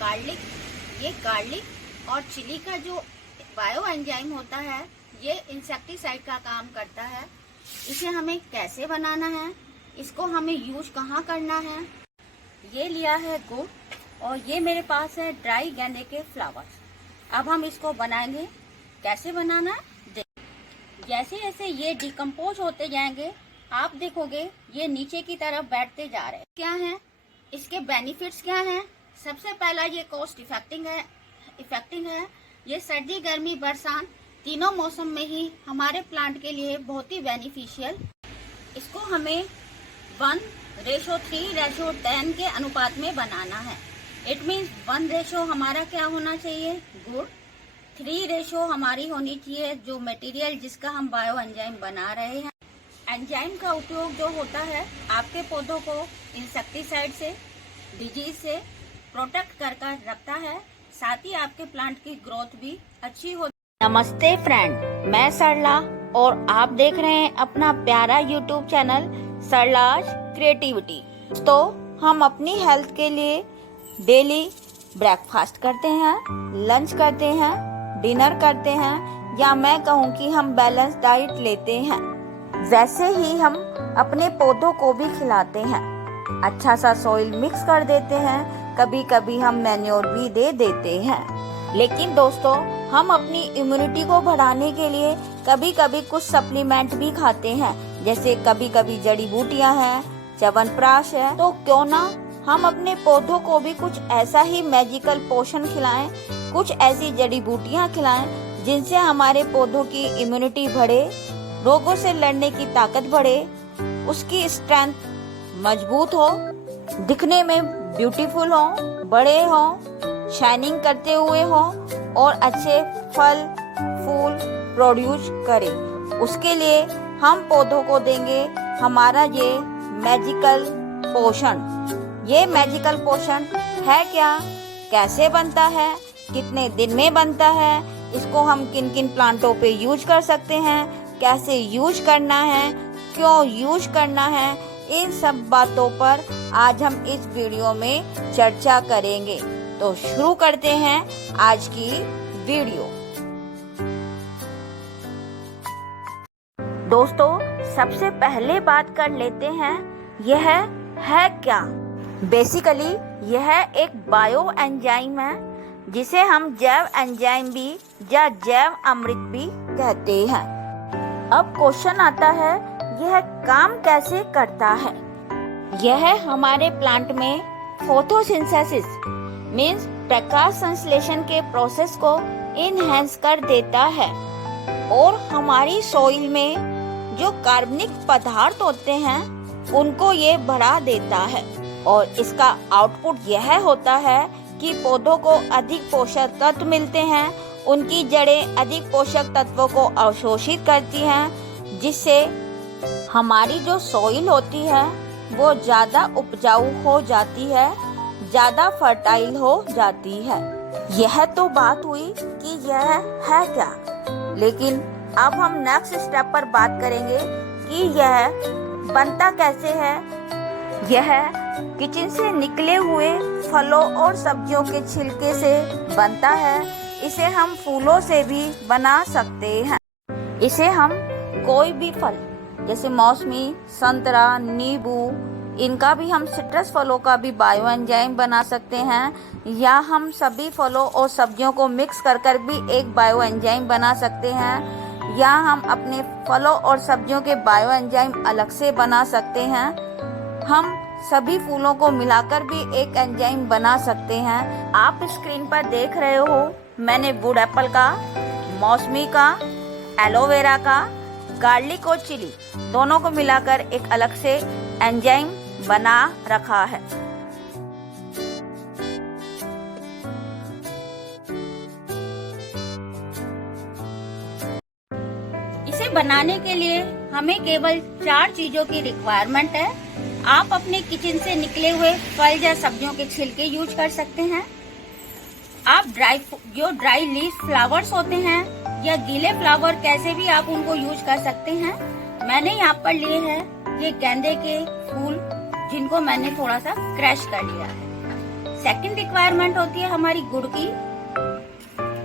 Garlic. ये garlic और chilli का जो बायो एंजाइम होता है, ये इंसेक्टिसाइड का काम करता है। इसे हमें कैसे बनाना है, इसको हमें यूज कहाँ करना है। ये लिया है गुड़ और ये मेरे पास है ड्राई गेंदे के फ्लावर्स। अब हम इसको बनाएंगे। कैसे बनाना है, जैसे जैसे ये डिकम्पोज होते जाएंगे आप देखोगे ये नीचे की तरफ बैठते जा रहे हैं। क्या है इसके बेनिफिट्स, क्या हैं? सबसे पहला ये कॉस्ट इफेक्टिव है। ये सर्दी गर्मी बरसात तीनों मौसम में ही हमारे प्लांट के लिए बहुत ही बेनिफिशियल। इसको हमें 1:3:10 के अनुपात में बनाना है। इट मीन्स 1 हमारा क्या होना चाहिए, गुड़। 3 हमारी होनी चाहिए जो मटेरियल जिसका हम बायो एंजाइम बना रहे हैं। एंजाइम का उपयोग जो होता है आपके पौधों को इंसेक्टिसाइड से, डिजीज से प्रोटेक्ट कर रखता है, साथ ही आपके प्लांट की ग्रोथ भी अच्छी होती है। नमस्ते फ्रेंड, मैं सरला और आप देख रहे हैं अपना प्यारा यूट्यूब चैनल सरलाज क्रिएटिविटी। तो हम अपनी हेल्थ के लिए डेली ब्रेकफास्ट करते हैं, लंच करते हैं, डिनर करते हैं, या मैं कहूँ कि हम बैलेंस डाइट लेते हैं। वैसे ही हम अपने पौधों को भी खिलाते हैं। अच्छा सा सॉइल मिक्स कर देते हैं, कभी कभी हम मैन्योर भी दे देते हैं। लेकिन दोस्तों, हम अपनी इम्यूनिटी को बढ़ाने के लिए कभी कभी कुछ सप्लीमेंट भी खाते हैं। जैसे कभी कभी जड़ी बूटियां हैं, च्यवनप्राश है। तो क्यों ना हम अपने पौधों को भी कुछ ऐसा ही मैजिकल पोषण खिलाएं, कुछ ऐसी जड़ी बूटियां खिलाएं जिनसे हमारे पौधों की इम्यूनिटी बढ़े, रोगों से लड़ने की ताकत बढ़े, उसकी स्ट्रेंथ मजबूत हो, दिखने में ब्यूटीफुल हो, बड़े हो, शाइनिंग करते हुए हो और अच्छे फल फूल प्रोड्यूस करे। उसके लिए हम पौधों को देंगे हमारा ये मैजिकल पोषण। ये मैजिकल पोषण है क्या, कैसे बनता है, कितने दिन में बनता है, इसको हम किन किन प्लांटों पे यूज कर सकते हैं, कैसे यूज करना है, क्यों यूज करना है, इन सब बातों पर आज हम इस वीडियो में चर्चा करेंगे। तो शुरू करते हैं आज की वीडियो। दोस्तों, सबसे पहले बात कर लेते हैं, यह है क्या। बेसिकली यह एक बायो एंजाइम है जिसे हम जैव एंजाइम भी या जैव अमृत भी कहते हैं। अब क्वेश्चन आता है, यह काम कैसे करता है। यह हमारे प्लांट में फोटोसिंथेसिस मीन्स प्रकाश संश्लेषण के प्रोसेस को इनहेंस कर देता है और हमारी सॉइल में जो कार्बनिक पदार्थ होते हैं उनको ये बढ़ा देता है। और इसका आउटपुट यह होता है कि पौधों को अधिक पोषक तत्व मिलते हैं, उनकी जड़ें अधिक पोषक तत्वों को अवशोषित करती हैं, जिससे हमारी जो सॉइल होती है वो ज़्यादा उपजाऊ हो जाती है, ज़्यादा फर्टाइल हो जाती है। यह तो बात हुई कि यह है क्या, लेकिन अब हम नेक्स्ट स्टेप पर बात करेंगे कि यह बनता कैसे है। यह किचन से निकले हुए फलों और सब्जियों के छिलके से बनता है। इसे हम फूलों से भी बना सकते हैं। इसे हम कोई भी फल जैसे मौसमी, संतरा, नींबू, इनका भी हम सिट्रस फलों का भी बायो एंजाइम बना सकते हैं, या हम सभी फलों और सब्जियों को मिक्स कर भी एक बायो एंजाइम बना सकते हैं, या हम अपने फलों और सब्जियों के बायो एंजाइम अलग से बना सकते हैं। हम सभी फूलों को मिलाकर भी एक एंजाइम बना सकते हैं। आप स्क्रीन पर देख रहे हो, मैंने वुड एप्पल का, मौसमी का, एलोवेरा का, गार्लिक और चिली दोनों को मिलाकर एक अलग से एंजाइम बना रखा है। इसे बनाने के लिए हमें केवल 4 चीजों की रिक्वायरमेंट है। आप अपने किचन से निकले हुए फल या सब्जियों के छिलके यूज कर सकते हैं। आप ड्राई लीफ फ्लावर्स होते हैं या गीले फ्लावर कैसे भी आप उनको यूज कर सकते हैं। मैंने यहाँ पर लिए हैं ये गेंदे के फूल, जिनको मैंने थोड़ा सा क्रश कर लिया है। सेकंड रिक्वायरमेंट होती है हमारी गुड़ की।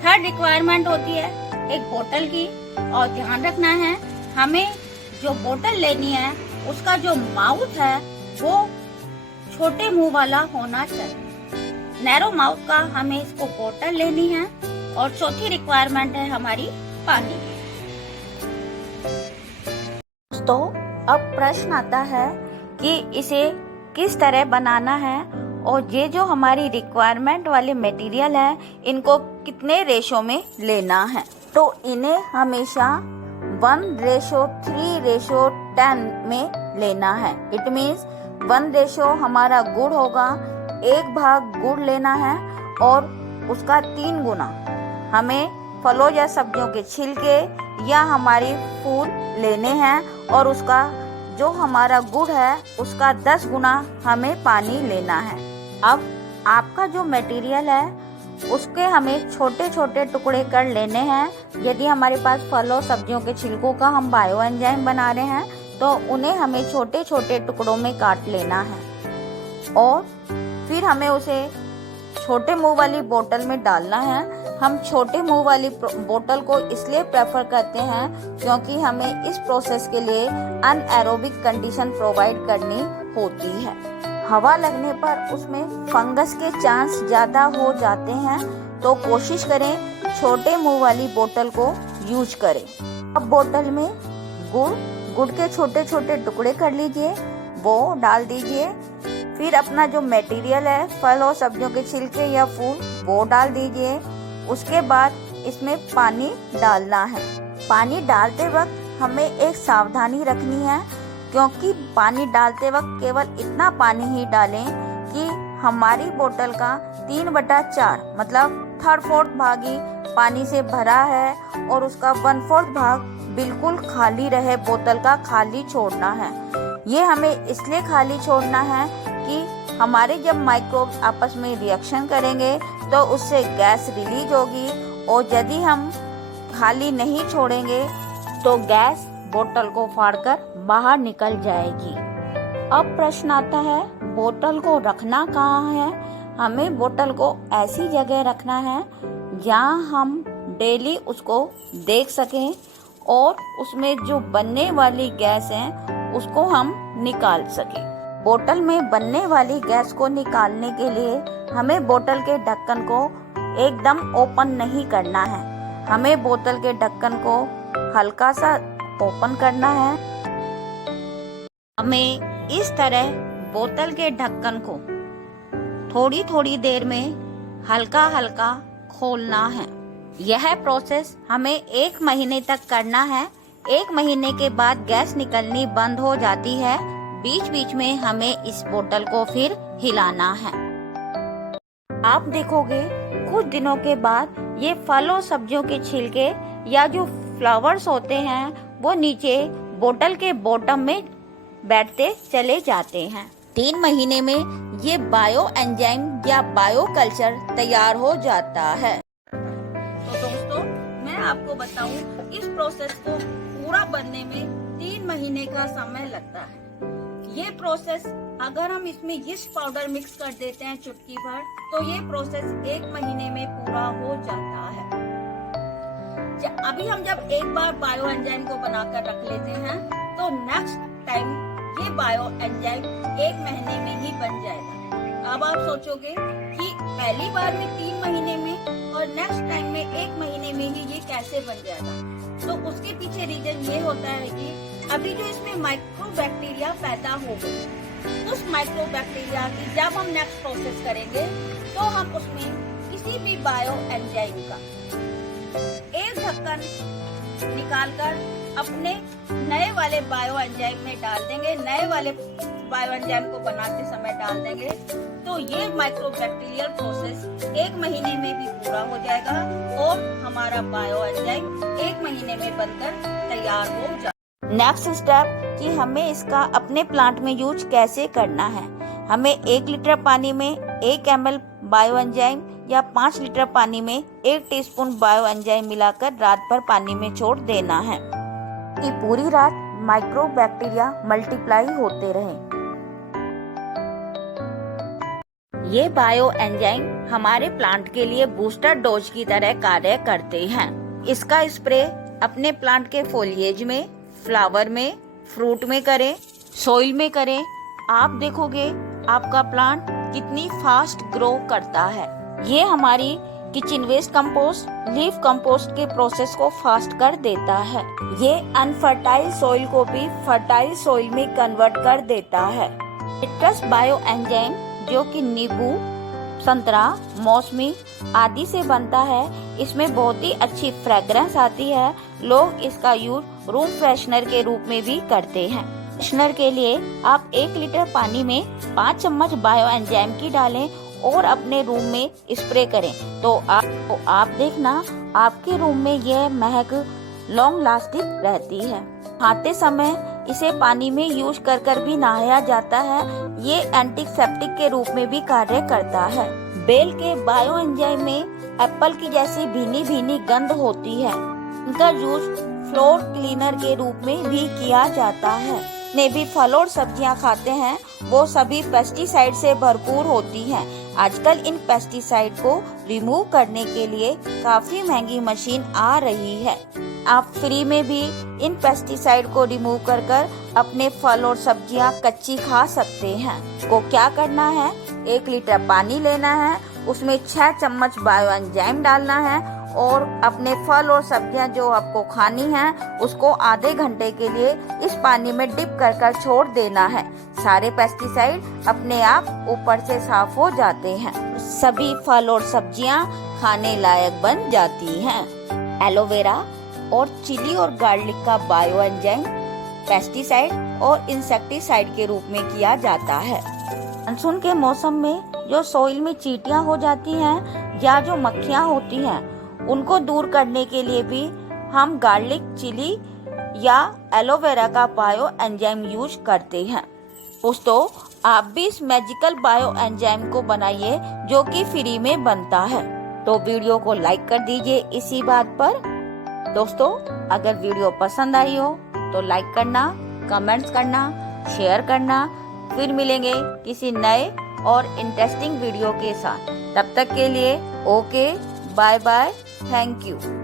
थर्ड रिक्वायरमेंट होती है एक बोतल की। और ध्यान रखना है, हमें जो बोतल लेनी है उसका जो माउथ है वो छोटे मुंह वाला होना चाहिए। नैरो माउथ का हमें इसको बोतल लेनी है। और चौथी रिक्वायरमेंट है हमारी पानी की। दोस्तों, अब प्रश्न आता है कि इसे किस तरह बनाना है और ये जो हमारी रिक्वायरमेंट वाले मटेरियल है इनको कितने रेशो में लेना है। तो इन्हें हमेशा 1:3:10 में लेना है। इट मीन्स 1 हमारा गुड़ होगा, 1 भाग गुड़ लेना है और उसका 3 गुना हमें फलों या सब्जियों के छिलके या हमारी फूल लेने हैं और उसका जो हमारा गुड़ है उसका 10 गुना हमें पानी लेना है। अब आपका जो मटेरियल है उसके हमें छोटे छोटे टुकड़े कर लेने हैं। यदि हमारे पास फलों सब्जियों के छिलकों का हम बायो एंजाइम बना रहे हैं तो उन्हें हमें छोटे छोटे टुकड़ों में काट लेना है और फिर हमें उसे छोटे मुंह वाली बोतल में डालना है। हम छोटे मुंह वाली बोतल को इसलिए प्रेफर करते हैं क्योंकि हमें इस प्रोसेस के लिए अनएरोबिक कंडीशन प्रोवाइड करनी होती है। हवा लगने पर उसमें फंगस के चांस ज़्यादा हो जाते हैं, तो कोशिश करें छोटे मुंह वाली बोतल को यूज करें। अब बोतल में गुड़ के छोटे छोटे टुकड़े कर लीजिए, वो डाल दीजिए। फिर अपना जो मटेरियल है फल और सब्जियों के छिलके या फूल वो डाल दीजिए। उसके बाद इसमें पानी डालना है। पानी डालते वक्त हमें एक सावधानी रखनी है क्योंकि पानी डालते वक्त केवल इतना पानी ही डालें कि हमारी बोतल का 3/4 मतलब 3/4 भाग ही पानी से भरा है और उसका 1/4 भाग बिल्कुल खाली रहे। बोतल का खाली छोड़ना है। ये हमें इसलिए खाली छोड़ना है कि हमारे जब माइक्रोब आपस में रिएक्शन करेंगे तो उससे गैस रिलीज होगी और यदि हम खाली नहीं छोड़ेंगे तो गैस बोतल को फाड़कर बाहर निकल जाएगी। अब प्रश्न आता है बोतल को रखना कहाँ है। हमें बोतल को ऐसी जगह रखना है जहाँ हम डेली उसको देख सकें और उसमें जो बनने वाली गैस है उसको हम निकाल सकें। बोतल में बनने वाली गैस को निकालने के लिए हमें बोतल के ढक्कन को एकदम ओपन नहीं करना है। हमें बोतल के ढक्कन को हल्का सा ओपन करना है। हमें इस तरह बोतल के ढक्कन को थोड़ी थोड़ी देर में हल्का हल्का खोलना है। यह प्रोसेस हमें 1 महीने तक करना है। 1 महीने के बाद गैस निकलनी बंद हो जाती है। बीच बीच में हमें इस बोतल को फिर हिलाना है। आप देखोगे कुछ दिनों के बाद ये फलों सब्जियों के छिलके या जो फ्लावर्स होते हैं वो नीचे बोतल के बॉटम में बैठते चले जाते हैं। 3 महीने में ये बायो एंजाइम या बायो कल्चर तैयार हो जाता है। तो दोस्तों, मैं आपको बताऊं इस प्रोसेस को पूरा बनने में 3 महीने का समय लगता है। ये प्रोसेस अगर हम इसमें यीस्ट पाउडर मिक्स कर देते हैं चुटकी भर तो ये प्रोसेस 1 महीने में पूरा हो जाता है। अभी हम जब एक बार बायो एंजाइम को बनाकर रख लेते हैं तो नेक्स्ट टाइम ये बायो एंजाइम 1 महीने में ही बन जाएगा। अब आप सोचोगे कि पहली बार में 3 महीने में और नेक्स्ट टाइम में 1 महीने में ही ये कैसे बन जाएगा। तो उसके पीछे रीजन ये होता है कि अभी जो इसमें माइक्रोबैक्टीरिया पैदा हो गई, उस माइक्रोबैक्टीरिया की जब हम नेक्स्ट प्रोसेस करेंगे तो हम उसमें किसी भी बायो एंजाइम का एक ढक्कन निकालकर अपने नए वाले बायो एंजाइम में डाल देंगे। नए वाले बायो एंजाइम को बनाते समय डाल देंगे तो ये माइक्रोबैक्टीरियल प्रोसेस 1 महीने में भी पूरा हो जाएगा और हमारा बायो एंजाइम 1 महीने में बनकर तैयार हो जाएगा। नेक्स्ट स्टेप कि हमें इसका अपने प्लांट में यूज कैसे करना है। हमें 1 लीटर पानी में 1 ml बायो एंजाइम या 5 लीटर पानी में 1 टीस्पून बायो एंजाइम मिलाकर रात भर पानी में छोड़ देना है कि पूरी रात माइक्रोबैक्टीरिया मल्टीप्लाई होते रहें। ये बायो एंजाइम हमारे प्लांट के लिए बूस्टर डोज की तरह कार्य करते हैं। इसका स्प्रे अपने प्लांट के फोलिएज में, फ्लावर में, फ्रूट में करें, सोइल में करें। आप देखोगे आपका प्लांट कितनी फास्ट ग्रो करता है। ये हमारी kitchen waste compost, leaf compost के प्रोसेस को फास्ट कर देता है। ये अनफर्टाइल सॉइल को भी फर्टाइल सॉइल में कन्वर्ट कर देता है। सिट्रस बायो एंजाइम जो कि नींबू, संतरा, मौसमी आदि से बनता है, इसमें बहुत ही अच्छी फ्रेग्रेंस आती है। लोग इसका यूज रूम फ्रेशनर के रूप में भी करते हैं। फ्रेशनर के लिए आप 1 लीटर पानी में 5 चम्मच बायो एंजाइम की डालें और अपने रूम में स्प्रे करें तो आप देखना आपके रूम में यह महक लॉन्ग लास्टिंग रहती है। नहाते समय इसे पानी में यूज कर भी नहाया जाता है। ये एंटीसेप्टिक के रूप में भी कार्य करता है। बेल के बायो एंजाइम में एप्पल की जैसी भीनी भीनी गंध होती है। इनका यूज फ्लोर क्लीनर के रूप में भी किया जाता है। ने भी फल और सब्जियां खाते हैं वो सभी पेस्टिसाइड से भरपूर होती हैं। आजकल इन पेस्टिसाइड को रिमूव करने के लिए काफी महंगी मशीन आ रही है। आप फ्री में भी इन पेस्टिसाइड को रिमूव कर अपने फल और सब्जियां कच्ची खा सकते हैं। को क्या करना है, 1 लीटर पानी लेना है, उसमें 6 चम्मच बायो एंजाइम डालना है और अपने फल और सब्जियां जो आपको खानी हैं उसको आधे घंटे के लिए इस पानी में डिप कर छोड़ देना है। सारे पेस्टिसाइड अपने आप ऊपर से साफ हो जाते हैं। सभी फल और सब्जियां खाने लायक बन जाती हैं। एलोवेरा और चिली और गार्लिक का बायो एंजाइम पेस्टिसाइड और इंसेक्टिसाइड के रूप में किया जाता है। मानसून के मौसम में जो सॉइल में चींटियां हो जाती हैं या जो मक्खियां होती हैं उनको दूर करने के लिए भी हम गार्लिक, चिली या एलोवेरा का बायो एंजाइम यूज करते हैं। दोस्तों आप भी इस मैजिकल बायो एंजाइम को बनाइए जो कि फ्री में बनता है। तो वीडियो को लाइक कर दीजिए इसी बात पर। दोस्तों अगर वीडियो पसंद आई हो तो लाइक करना, कमेंट्स करना, शेयर करना। फिर मिलेंगे किसी नए और इंटरेस्टिंग वीडियो के साथ। तब तक के लिए okay, bye bye, thank you.